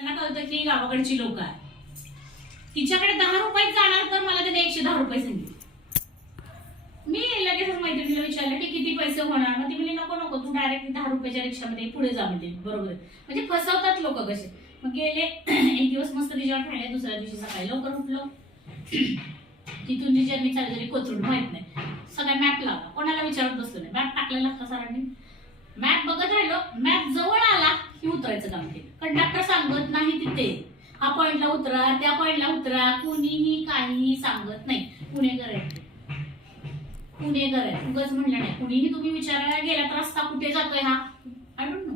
त्यांना कळतं की गावाकडची लोक आहे. तिच्याकडे 10 रुपयात जाणार तर मला त्याने 110 रुपये सांगितले. मी लगेच मैत्रिणीला विचारलं की किती पैसे होणार. मग ती म्हणली नको नको, तू डायरेक्ट 10 रुपयाच्या रिक्षामध्ये पुढे जा म्हणते. बरोबर, म्हणजे फसवतात लोक कसे. मग गेले एक दिवस मस्त तिच्यावर ठाणे. दुसऱ्या दिवशी सकाळी लवकर उठलो. तिथून जी जर्नी चालू झाली कोथरूड माहित नाही. सगळा मॅप लावला, कोणाला विचारत बसलो नाही. मॅप टाकलेला का सरांनी, मॅप बघत राहिलो. मॅप जवळ आला की उतरायचं काम केलं. कंडक्टर सांगत नाही तिथे हा पॉइंटला उतरा, त्या पॉइंटला उतरा, कुणीही काहीही सांगत नाही. पुणेकर आहे, पुणेकर आहे. उगाच म्हणलं नाही. कुणीही तुम्ही विचारायला गेला तर रस्ता कुठे जातोय हा आय डोंट नो,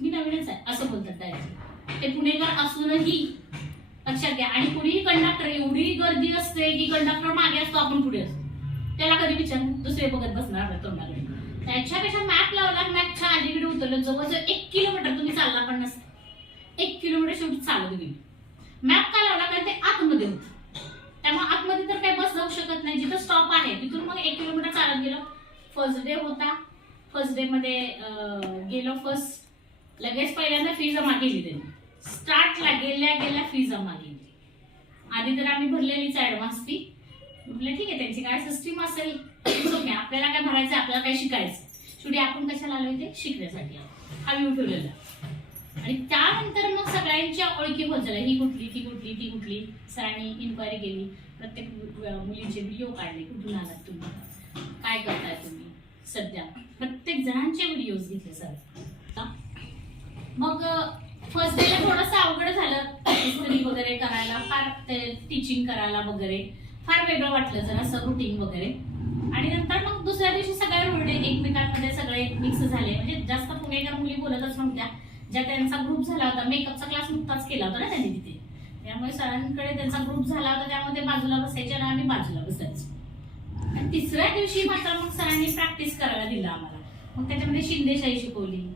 मी नवीनच आहे असं बोलतात डायरेक्ट. ते पुणेकर असूनही लक्षात घ्या. आणि कुणीही कंडक्टर, एवढी गर्दी असते की कंडक्टर मागे असतो, आपण पुढे असतो. त्याला कधी विचार दुसरे बघत बसणार आपल्या तोंडाकडे. त्याच्यापेक्षा मॅप लावला, मॅपच्या अलीकडे उतरलं. जवळजवळ 1 किलोमीटर तुम्ही चालला पण नसता. 1 किलोमीटर शेवटी चालत गेली. मॅप का लावला, कारण ते आतमध्ये होतं. त्यामुळे आतमध्ये तर काही बस जाऊ शकत नाही. जिथं स्टॉप आहे तिथून मग 1 किलोमीटर चालत गेलो. फर्स्ट डे होता. फर्स्ट डे मध्ये गेलो. फर्स्ट लगेच पहिल्यांदा फी जमा केली त्यांनी. स्टार्टला गेल्या गेल्या फी जमा केली. आधी तर आम्ही भरलेलीच ऍडव्हान्स फी. म्हटलं ठीक आहे, त्यांची काय सिस्टीम असेल आपल्याला काय भरायचं, आपल्याला काय शिकायचं. शेवटी आपण कशाला आलोय ते शिकण्यासाठी हा व्ह्यू ठेवलेला. आणि त्यानंतर मग सगळ्यांच्या ओळखी होत झाल्या. ही कुठली, ती कुठली, ती कुठली. सरांनी इन्क्वायरी केली. प्रत्येक मुलींचे व्हिडिओ काढले. कुठून आलात तुम्ही, काय करताय तुम्ही सध्या, प्रत्येक जणांचे व्हिडिओज घेतले सर. मग फर्स्ट डेला थोडंसं अवघड झालं स्टडी वगैरे करायला, फार टीचिंग करायला वगैरे फार वेगळं वाटलं जरा रुटीन वगैरे. आणि नंतर मग दुसऱ्या दिवशी सगळे रुळले एकमेकांमध्ये, सगळे मिक्स झाले. म्हणजे जास्त पुणेकर मुली बोलतच नव्हत्या. ज्या त्यांचा ग्रुप झाला होता, मेकअपचा क्लास नुकताच केला होता ना त्यांनी तिथे, त्यामुळे सरांकडे त्यांचा ग्रुप झाला होता. त्यामध्ये बाजूला बसायचे आणि आम्ही बाजूला बसायचो. आणि तिसऱ्या दिवशी मात्र मग सरांनी प्रॅक्टिस करायला दिलं आम्हाला. मग त्याच्यामध्ये शिंदेशाही शिकवली.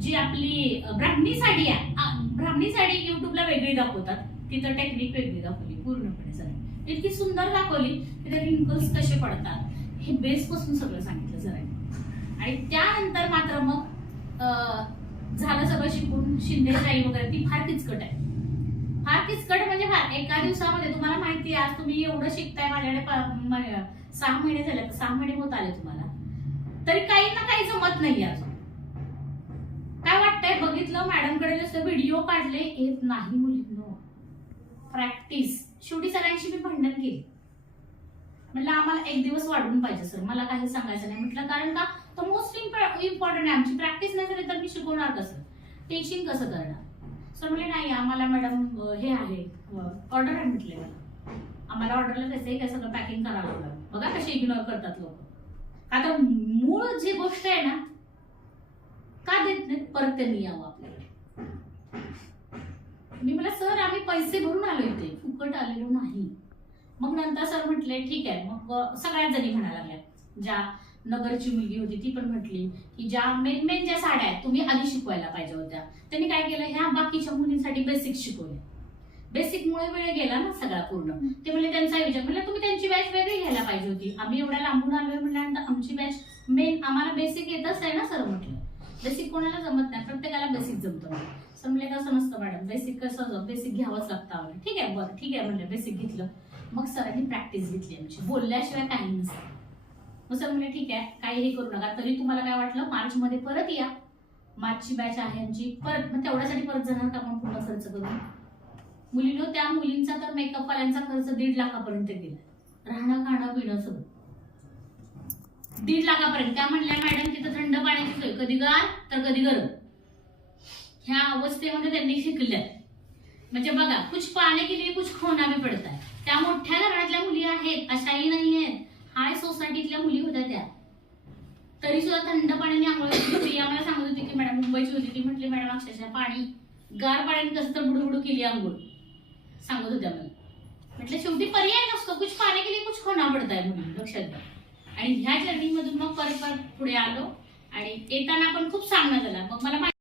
जी आपली ब्राह्मणी साडी आहे, ब्राह्मणी साडी युट्यूबला वेगळी दाखवतात, तिथं टेक्निक वेगळी दाखवली पूर्णपणे. सरांनी इतकी सुंदर दाखवली. तिथे रिंकल्स कसे पडतात हे बेस पासून सगळं सांगितलं सरांनी. आणि त्यानंतर मात्र मग झालं सगळं शिकून. शिंदेशाही वगैरे ती फार किचकट आहे. फार किचकट म्हणजे फार. एका दिवसामध्ये तुम्हाला माहिती आहे, आज तुम्ही एवढं शिकताय. माझ्याकडे 6 महिने झाले, 6 महिने होत आले तुम्हाला, तरी काही ना काही जमत नाही अजून. काय वाटतंय, बघितलं मॅडमकडे जसं व्हिडिओ काढले, येत नाही मुलींनो. प्रॅक्टिस. शेवटी सरांशी मी भांडण केली. म्हटलं आम्हाला 1 दिवस वाढवून पाहिजे सर, मला काही सांगायचं नाही. म्हटलं कारण का तो मोस्ट इम्पॉर्टंट आहे. आमची प्रॅक्टिस नाही झाली तर मी शिकवणार कसं, टीचिंग कसं करणार. सर म्हटले नाही आम्हाला मॅडम हे आहे, ऑर्डर आहे. म्हटले आम्हाला ऑर्डरला त्याचे काय सगळं पॅकिंग करावं लागलं. बघा कसे इग्नोर करतात लोक. आता मूळ जी गोष्ट आहे ना, का देत नाहीत परत त्यांनी यावं आपल्याकडे. मी मला सर आम्ही पैसे भरून आलो इथे, फुकट आलेलो नाही. मग नंतर सर म्हटले ठीक आहे. मग सगळ्याच जणी म्हणायला लागल्या. ज्या नगरची मुलगी होती ती पण म्हटली की ज्या मेन ज्या साड्या आहेत तुम्ही आधी शिकवायला पाहिजे होत्या. त्यांनी काय केलं, ह्या बाकीच्या मुलींसाठी बेसिक शिकवले. बेसिक मुळे वेळ गेला ना सगळा पूर्ण. ते म्हणजे त्यांचा विचार. म्हणजे तुम्ही त्यांची बॅच वेगळी घ्यायला पाहिजे होती. आम्ही एवढ्या लांबून आलोय म्हटल्यानंतर आमची बॅच मेन आम्हाला बेसिक येतच आहे ना सर. म्हटलं बेसिक कोणाला जमत नाही, प्रत्येकाला बेसिक जमतं. सर म्हणले कसं नसतं मॅडम, बेसिक कसं, बेसिक घ्यावंच लागतं आम्हाला. ठीक आहे बरं ठीक आहे म्हटलं, बेसिक घेतलं. मग सरांनी प्रॅक्टिस घेतली आमची, बोलल्याशिवाय काही नसतं. मग सर म्हणले ठीक आहे काहीही करू नका. तरी तुम्हाला काय वाटलं मार्च मध्ये परत या, मार्चची बॅच आहे आमची परत. मग तेवढ्यासाठी परत जाणार का आपण पूर्ण खर्च करून. मुलीनो त्या मुलींचा तर मेकअप वाल्यांचा खर्च 1.5 लाखापर्यंत गेला. राहणं खाणं पिणं सगळं 1.5 लाखापर्यंत. त्या म्हणल्या मॅडम तिथं थंड पाण्याची सोय, कधी गार तर कधी गरम. ह्या अवस्थेमध्ये त्यांनी शिकल्या. म्हणजे बघा कुछ पाने के लिए कुछ खोना भी पडता है. त्या मोठ्या घरातल्या मुली आहेत, अशाही नाही आहेत. हाय सोसायटीतल्या मुली होत्या त्या, तरी सुद्धा थंड पाण्याने आंघोळ केली. आम्हाला सांगत होती की मॅडम मुंबईची होती ती. म्हटली मॅडम अक्षरशः पाणी गार पाण्याने कसं तर बुडबुडू केली आंघोळ, सांगत होत्या मला. म्हटलं शेवटी पर्याय नसतो, कुछ पाने के लिए कुछ खोना पडता है मुली, लक्षात घ्या. आणि ह्या जर्नी मधून मग परत पुढे आलो. आणि येताना पण खूप सामना झाला. मग मला